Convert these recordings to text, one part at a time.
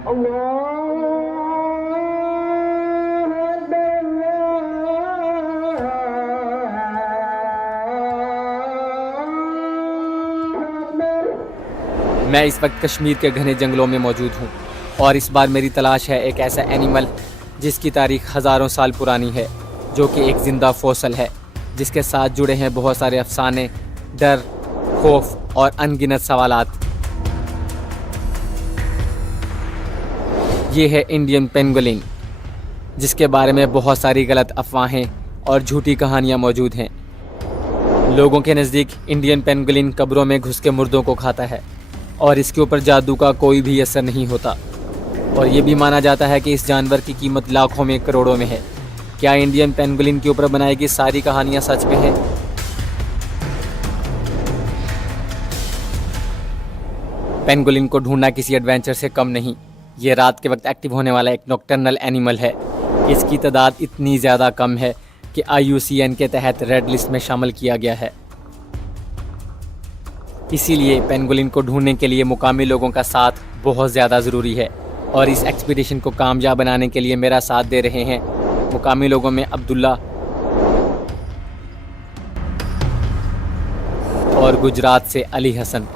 मैं इस वक्त कश्मीर के घने जंगलों में मौजूद हूँ और इस बार मेरी तलाश है एक ऐसा एनिमल जिसकी तारीख हज़ारों साल पुरानी है, जो कि एक ज़िंदा फॉसल है जिसके साथ जुड़े हैं बहुत सारे अफसाने, डर, खौफ और अनगिनत सवालात। ये है इंडियन पेंगोलिन, जिसके बारे में बहुत सारी गलत अफवाहें और झूठी कहानियाँ मौजूद हैं। लोगों के नज़दीक इंडियन पेंगोलिन कब्रों में घुस के मुर्दों को खाता है और इसके ऊपर जादू का कोई भी असर नहीं होता, और ये भी माना जाता है कि इस जानवर की कीमत लाखों में करोड़ों में है। क्या इंडियन पेंगोलिन के ऊपर बनाई गई सारी कहानियाँ सच में हैं? पेंगोलिन को ढूंढना किसी एडवेंचर से कम नहीं। ये रात के वक्त एक्टिव होने वाला एक नॉकटर्नल एनिमल है। इसकी तादाद इतनी ज़्यादा कम है कि IUCN के तहत रेड लिस्ट में शामिल किया गया है। इसीलिए पेंगोलिन को ढूंढने के लिए मुकामी लोगों का साथ बहुत ज़्यादा ज़रूरी है, और इस एक्सपीडिशन को कामयाब बनाने के लिए मेरा साथ दे रहे हैं मुकामी लोगों में अब्दुल्ला और गुजरात से अली हसन।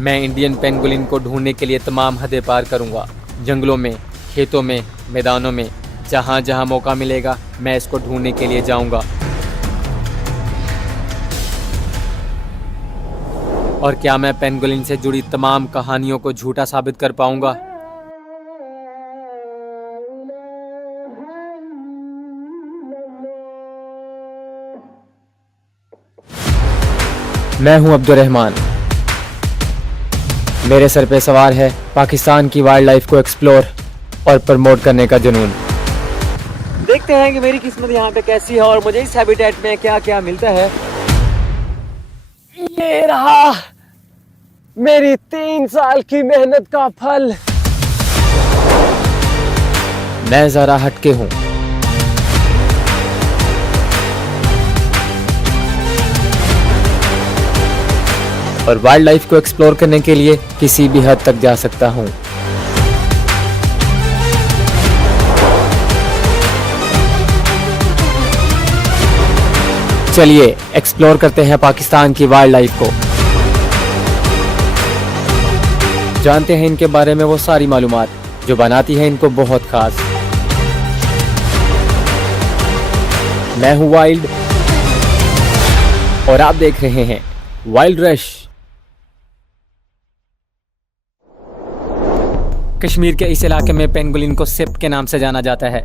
मैं इंडियन पेंगोलिन को ढूंढने के लिए तमाम हदें पार करूंगा। जंगलों में, खेतों में, मैदानों में, जहां जहां मौका मिलेगा मैं इसको ढूंढने के लिए जाऊंगा। और क्या मैं पेंगोलिन से जुड़ी तमाम कहानियों को झूठा साबित कर पाऊंगा? मैं हूं अब्दुर्रहमान। मेरे सर पे सवार है पाकिस्तान की वाइल्ड लाइफ को एक्सप्लोर और प्रमोट करने का जुनून। देखते हैं कि मेरी किस्मत यहाँ पे कैसी है और मुझे इस हैबिटेट में क्या क्या मिलता है। ये रहा मेरी 3 साल की मेहनत का फल। मैं जरा हटके हूँ। और वाइल्ड लाइफ को एक्सप्लोर करने के लिए किसी भी हद तक जा सकता हूँ। चलिए एक्सप्लोर करते हैं पाकिस्तान की वाइल्ड लाइफ को। जानते हैं इनके बारे में वो सारी मालूमात जो बनाती है इनको बहुत खास। मैं हूँ वाइल्ड और आप देख रहे हैं वाइल्ड रश। कश्मीर के इस इलाके में पेंगोलिन को सिप के नाम से जाना जाता है।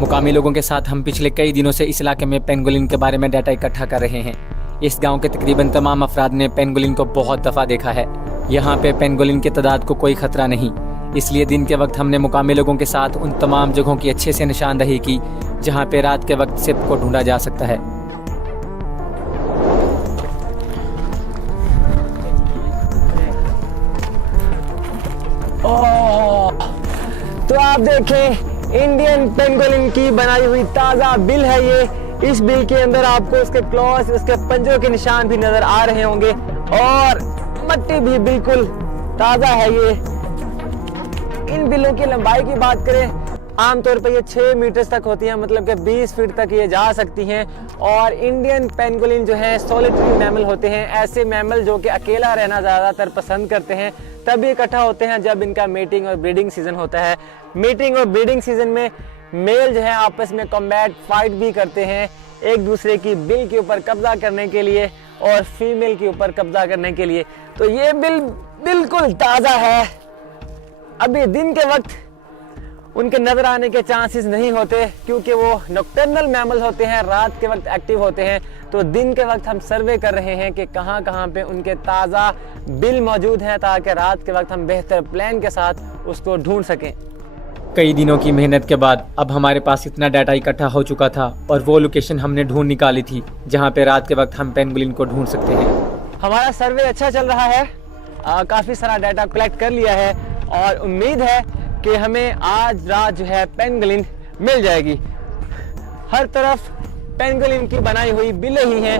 मुकामी लोगों के साथ हम पिछले कई दिनों से इस इलाके में पेंगोलिन के बारे में डाटा इकट्ठा कर रहे हैं। इस गांव के तकरीबन तमाम अफराद ने पेंगोलिन को बहुत दफ़ा देखा है। यहाँ पे पेंगोलिन की तादाद को कोई खतरा नहीं, इसलिए दिन के वक्त हमने मुकामी लोगों के साथ उन तमाम जगहों की अच्छे से निशानदही की जहाँ पे रात के वक्त सिप को ढूंढा जा सकता है। तो आप देखें, इंडियन पेंगोलिन की बनाई हुई ताज़ा बिल है ये। इस बिल के अंदर आपको उसके क्लॉस, उसके पंजों के निशान भी नजर आ रहे होंगे और मट्टी भी बिल्कुल ताज़ा है ये। इन बिलों की लंबाई की बात करें, आमतौर पर ये 6 मीटर तक होती है, मतलब कि 20 फीट तक ये जा सकती हैं। और इंडियन पेंगोलिन जो है सॉलिटरी मैमल होते हैं, ऐसे मैमल जो कि अकेला रहना ज़्यादातर पसंद करते हैं। तभी इकट्ठा होते हैं जब इनका मीटिंग और ब्रीडिंग सीजन होता है। मीटिंग और ब्रीडिंग सीजन में मेल जो है आपस में कॉम्बैट फाइट भी करते हैं, एक दूसरे की बिल के ऊपर कब्जा करने के लिए और फीमेल के ऊपर कब्जा करने के लिए। तो ये बिल बिल्कुल ताज़ा है। अभी दिन के वक्त उनके नजर आने के चांसेस नहीं होते क्योंकि वो नॉकटर्नल मैमल होते हैं, रात के वक्त एक्टिव होते हैं। तो दिन के वक्त हम सर्वे कर रहे हैं कि कहाँ कहाँ पे उनके ताज़ा बिल मौजूद हैं ताकि रात के वक्त हम बेहतर प्लान के साथ उसको ढूंढ सकें। कई दिनों की मेहनत के बाद अब हमारे पास इतना डाटा इकट्ठा हो चुका था और वो लोकेशन हमने ढूंढ निकाली थी जहाँ पे रात के वक्त हम पेंगोलिन को ढूंढ सकते हैं। हमारा सर्वे अच्छा चल रहा है, काफ़ी सारा डाटा कलेक्ट कर लिया है और उम्मीद है कि हमें आज रात जो है पेंगोलिन मिल जाएगी। हर तरफ पेंगोलिन की बनाई हुई बिलें ही हैं।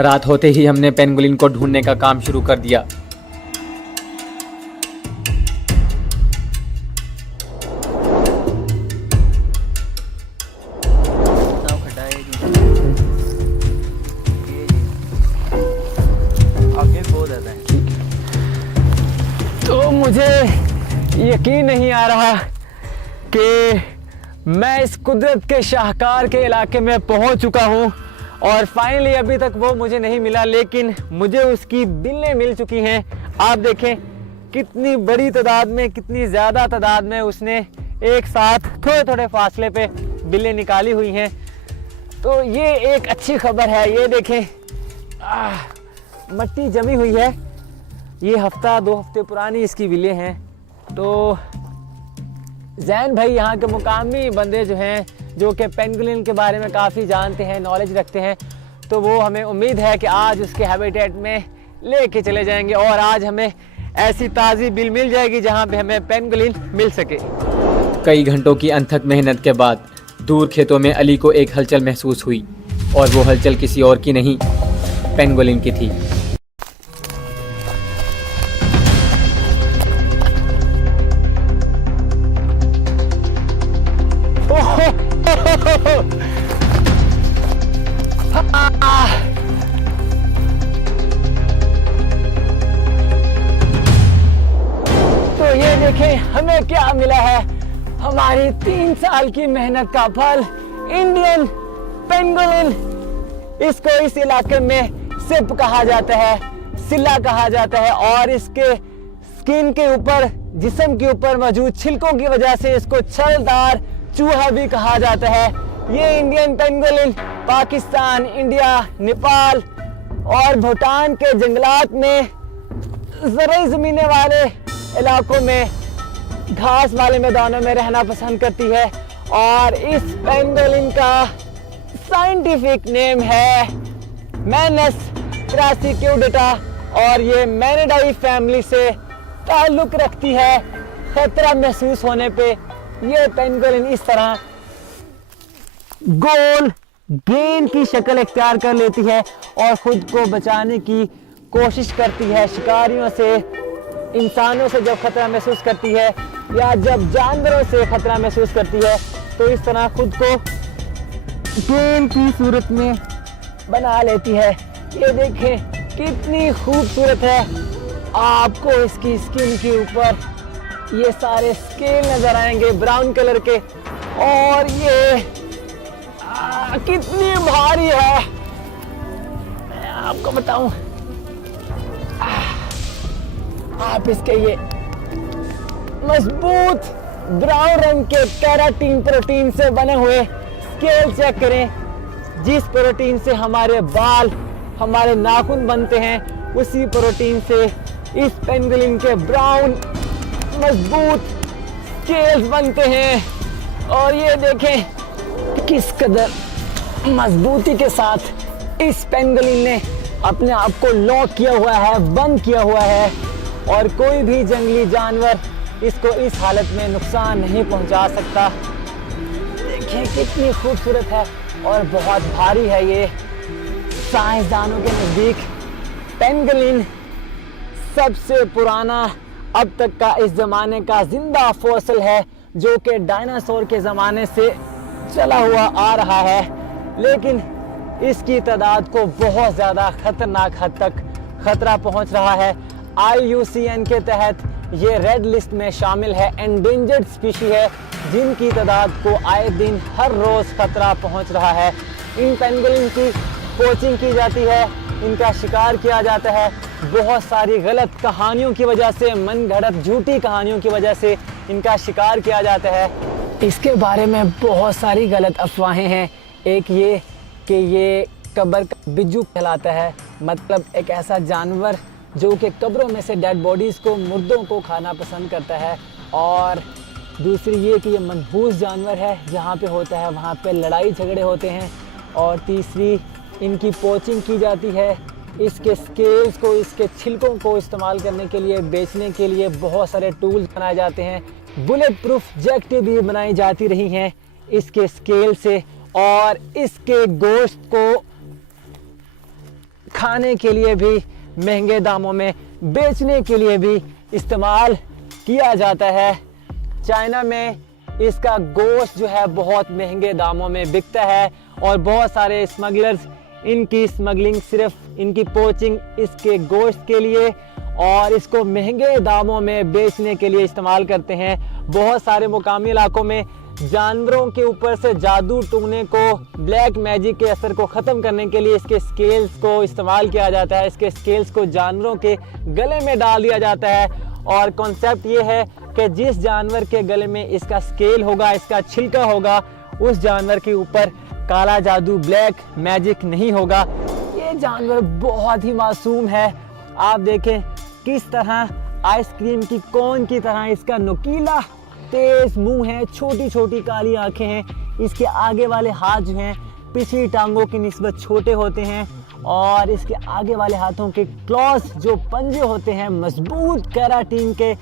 रात होते ही हमने पेंगोलिन को ढूंढने का काम शुरू कर दिया। मुझे यकीन नहीं आ रहा कि मैं इस कुदरत के शाहकार के इलाके में पहुंच चुका हूं और फाइनली अभी तक वो मुझे नहीं मिला, लेकिन मुझे उसकी बिल्लें मिल चुकी हैं। आप देखें कितनी बड़ी तादाद में, कितनी ज़्यादा तादाद में उसने एक साथ थोड़े थोड़े फासले पे बिल्लें निकाली हुई हैं। तो ये एक अच्छी खबर है। ये देखें मट्टी जमी हुई है, ये हफ्ता 2 हफ्ते पुरानी इसकी बिल्लें हैं। तो जैन भाई यहाँ के मुकामी बंदे जो हैं, जो कि पेंगुलिन के बारे में काफ़ी जानते हैं, नॉलेज रखते हैं, तो वो हमें उम्मीद है कि आज उसके हैबिटेट में लेके चले जाएंगे और आज हमें ऐसी ताज़ी बिल मिल जाएगी जहाँ पे हमें पेंगुलिन मिल सके। कई घंटों की अनथक मेहनत के बाद दूर खेतों में अली को एक हलचल महसूस हुई और वो हलचल किसी और की नहीं, पेंगुलिन की थी। तो ये देखें हमें क्या मिला है, हमारी 3 साल की मेहनत का फल, इंडियन पेंगुलिन। इसको इस इलाके में सिप कहा जाता है, सिल्ला कहा जाता है और इसके स्किन के ऊपर, जिस्म के ऊपर मौजूद छिलकों की वजह से इसको छलदार चूहा भी कहा जाता है। ये Indian pangolin Pakistan, India, Nepal और भूटान के जंगलात में, ज़रूरी ज़मीनें वाले इलाकों में, घास वाले मैदानों में रहना पसंद करती है। और इस पेंगुलिन का साइंटिफिक नेम है मैनस क्रासिक्यूडेटा और ये मैनिडाई फैमिली से ताल्लुक रखती है। खतरा महसूस होने पे ये पेंगुलिन इस तरह गोल गेंद की शक्ल इख्तियार कर लेती है और खुद को बचाने की कोशिश करती है। शिकारियों से, इंसानों से जब खतरा महसूस करती है या जब जानवरों से खतरा महसूस करती है तो इस तरह खुद को गेंद की सूरत में बना लेती है। ये देखें कितनी खूबसूरत है। आपको इसकी स्किन के ऊपर ये सारे स्केल नजर आएंगे ब्राउन कलर के और ये कितनी भारी है मैं आपको बताऊं। आप इसके ये मजबूत ब्राउन रंग के केराटिन प्रोटीन से बने हुए स्केल चेक करें, जिस प्रोटीन से हमारे बाल, हमारे नाखून बनते हैं, उसी प्रोटीन से इस पेंगुलिन के ब्राउन मजबूत स्केल्स बनते हैं। और ये देखें किस कदर मजबूती के साथ इस पेंगुलिन ने अपने आप को लॉक किया हुआ है, बंद किया हुआ है और कोई भी जंगली जानवर इसको इस हालत में नुकसान नहीं पहुंचा सकता। देखिए कितनी खूबसूरत है और बहुत भारी है। ये साइंसदानों के नज़दीक पेंगुलिन सबसे पुराना अब तक का इस ज़माने का जिंदा फॉसिल है, जो कि डायनासोर के ज़माने से चला हुआ आ रहा है, लेकिन इसकी तादाद को बहुत ज़्यादा ख़तरनाक हद तक ख़तरा पहुंच रहा है। IUCN के तहत ये रेड लिस्ट में शामिल है, एंडेंजर्ड स्पीशी है, जिनकी तादाद को आए दिन हर रोज़ ख़तरा पहुंच रहा है। इन पेंगुलिन की पोचिंग की जाती है, इनका शिकार किया जाता है। बहुत सारी गलत कहानियों की वजह से, मन घड़त झूठी कहानियों की वजह से इनका शिकार किया जाता है। इसके बारे में बहुत सारी गलत अफवाहें हैं। एक ये कि ये कब्र का बिज्जू कहलाता है, मतलब एक ऐसा जानवर जो कि कब्रों में से डेड बॉडीज़ को, मुर्दों को खाना पसंद करता है। और दूसरी ये कि ये मनहूस जानवर है, जहाँ पे होता है वहाँ पे लड़ाई झगड़े होते हैं। और तीसरी इनकी पोचिंग की जाती है, इसके स्केल्स को, इसके छिलकों को इस्तेमाल करने के लिए, बेचने के लिए बहुत सारे टूल्स बनाए जाते हैं। बुलेट प्रूफ जैकेटें भी बनाई जाती रही हैं इसके स्केल से और इसके गोश्त को खाने के लिए भी, महंगे दामों में बेचने के लिए भी इस्तेमाल किया जाता है। चाइना में इसका गोश्त जो है बहुत महंगे दामों में बिकता है और बहुत सारे स्मगलर्स इनकी स्मगलिंग, सिर्फ इनकी पोचिंग इसके गोश्त के लिए और इसको महंगे दामों में बेचने के लिए इस्तेमाल करते हैं। बहुत सारे मुकामी इलाकों में जानवरों के ऊपर से जादू टूंगने को, ब्लैक मैजिक के असर को ख़त्म करने के लिए इसके स्केल्स को इस्तेमाल किया जाता है। इसके स्केल्स को जानवरों के गले में डाल दिया जाता है और कॉन्सेप्ट ये है कि जिस जानवर के गले में इसका स्केल होगा, इसका छिलका होगा, उस जानवर के ऊपर काला जादू, ब्लैक मैजिक नहीं होगा। ये जानवर बहुत ही मासूम है। आप देखें किस तरह आइसक्रीम की कोन की तरह इसका नुकीला तेज मुंह है, छोटी छोटी काली आंखें हैं। इसके आगे वाले हाथ जो हैं पिछली टांगों की निस्बत छोटे होते हैं और इसके आगे वाले हाथों के क्लॉस, जो पंजे होते हैं, मजबूत केराटिन के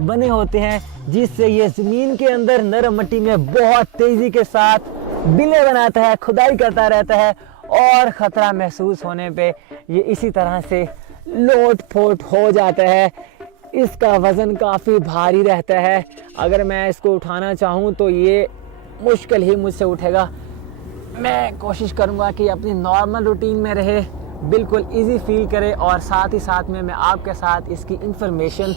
बने होते हैं, जिससे ये ज़मीन के अंदर नरम मिट्टी में बहुत तेज़ी के साथ बिलें बनाता है, खुदाई करता रहता है और ख़तरा महसूस होने पे ये इसी तरह से लोट पोट हो जाता है। इसका वज़न काफ़ी भारी रहता है। अगर मैं इसको उठाना चाहूँ तो ये मुश्किल ही मुझसे उठेगा। मैं कोशिश करूँगा कि अपनी नॉर्मल रूटीन में रहे, बिल्कुल इजी फील करे और साथ ही साथ में मैं आपके साथ इसकी इंफॉर्मेशन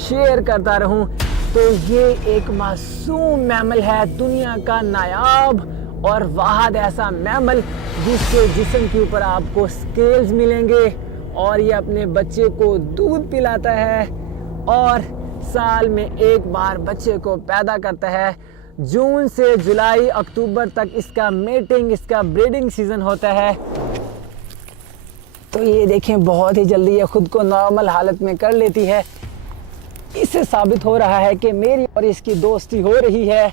शेयर करता रहूँ। तो ये एक मासूम मैमल है, दुनिया का नायाब और वाहिद ऐसा मैमल जिसके जिस्म के ऊपर आपको स्केल्स मिलेंगे और ये अपने बच्चे को दूध पिलाता है और साल में एक बार बच्चे को पैदा करता है। जून से जुलाई अक्टूबर तक इसका मेटिंग, इसका ब्रीडिंग सीजन होता है। तो ये देखें बहुत ही जल्दी ये खुद को नॉर्मल हालत में कर लेती है। इससे साबित हो रहा है कि मेरी और इसकी दोस्ती हो रही है।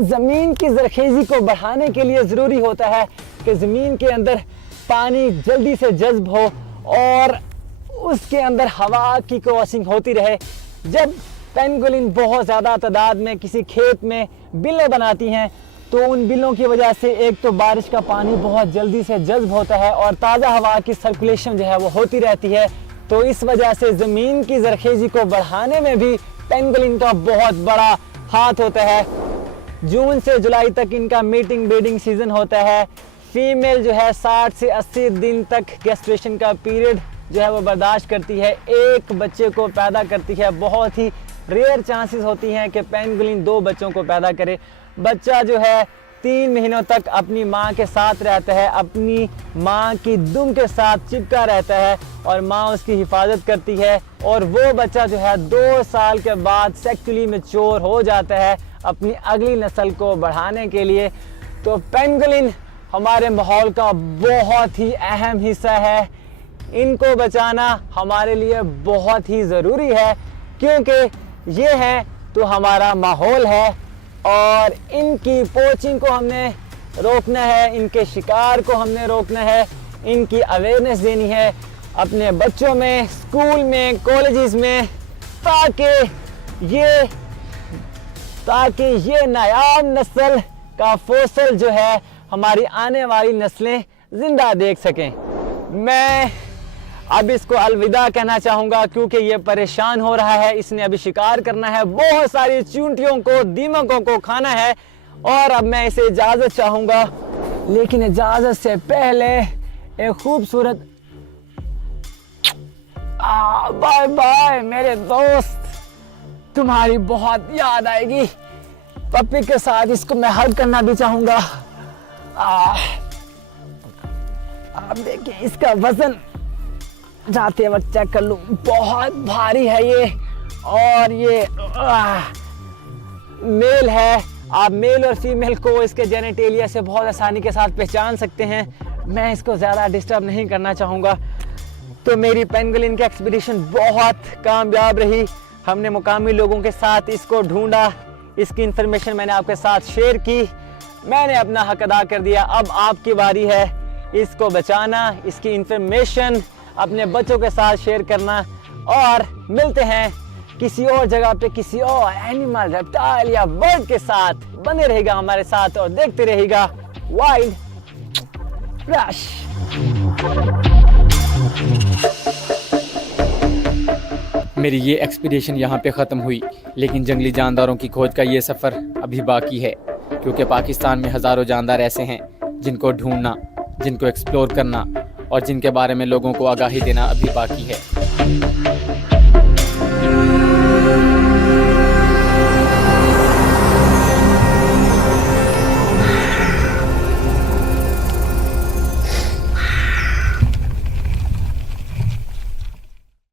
ज़मीन की ज़रखेज़ी को बढ़ाने के लिए ज़रूरी होता है कि ज़मीन के अंदर पानी जल्दी से जज्ब हो और उसके अंदर हवा की क्रॉसिंग होती रहे। जब पेंगुलिन बहुत ज़्यादा तादाद में किसी खेत में बिलें बनाती हैं तो उन बिलों की वजह से एक तो बारिश का पानी बहुत जल्दी से जज्ब होता है और ताज़ा हवा की सर्कुलेशन जो है वो होती रहती है। तो इस वजह से ज़मीन की ज़रखेज़ी को बढ़ाने में भी पेंगुलिन का बहुत बड़ा हाथ होता है। जून से जुलाई तक इनका मीटिंग ब्रीडिंग सीजन होता है। फीमेल जो है 60 से 80 दिन तक गेस्ट्रेशन का पीरियड जो है वो बर्दाश्त करती है, एक बच्चे को पैदा करती है। बहुत ही रेयर चांसेस होती हैं कि पेंगुलिन 2 बच्चों को पैदा करे। बच्चा जो है 3 महीनों तक अपनी माँ के साथ रहता है, अपनी माँ की दुम के साथ चिपका रहता है और माँ उसकी हिफाजत करती है और वो बच्चा जो है 2 साल के बाद सेक्सुअली मैच्योर हो जाता है अपनी अगली नस्ल को बढ़ाने के लिए। तो पेंगुलिन हमारे माहौल का बहुत ही अहम हिस्सा है। इनको बचाना हमारे लिए बहुत ही ज़रूरी है क्योंकि ये है तो हमारा माहौल है और इनकी पोचिंग को हमने रोकना है, इनके शिकार को हमने रोकना है, इनकी अवेयरनेस देनी है अपने बच्चों में, स्कूल में, कॉलेजेस में, ताकि ये नायाब नस्ल का फॉसिल जो है हमारी आने वाली नस्लें ज़िंदा देख सकें। मैं अब इसको अलविदा कहना चाहूँगा क्योंकि ये परेशान हो रहा है। इसने अभी शिकार करना है, बहुत सारी चूंटियों को, दीमकों को खाना है और अब मैं इसे इजाज़त चाहूँगा। लेकिन इजाज़त से पहले एक खूबसूरत बाय बाय मेरे दोस्त, तुम्हारी बहुत याद आएगी। पप्पी के साथ इसको मैं हग करना भी चाहूँगा। आप देखिए इसका वज़न जाते वक्त चेक कर लूँ, बहुत भारी है ये और ये मेल है। आप मेल और फीमेल को इसके जेनेटेलिया से बहुत आसानी के साथ पहचान सकते हैं। मैं इसको ज़्यादा डिस्टर्ब नहीं करना चाहूँगा। तो मेरी पेंगुलिन की एक्सपीडिशन बहुत कामयाब रही। हमने मुकामी लोगों के साथ इसको ढूंढा, इसकी इंफॉर्मेशन मैंने आपके साथ शेयर की, मैंने अपना हक अदा कर दिया। अब आपकी बारी है इसको बचाना, इसकी इंफॉर्मेशन अपने बच्चों के साथ शेयर करना। और मिलते हैं किसी और जगह पे किसी और एनिमल, रेप्टाइल या बर्ड के साथ। बने रहेगा हमारे साथ और देखते रहेगा वाइल्ड रश। मेरी ये एक्सपीडिशन यहाँ पे ख़त्म हुई, लेकिन जंगली जानदारों की खोज का ये सफ़र अभी बाकी है क्योंकि पाकिस्तान में हज़ारों जानदार ऐसे हैं जिनको ढूंढना, जिनको एक्सप्लोर करना और जिनके बारे में लोगों को आगाही देना अभी बाकी है।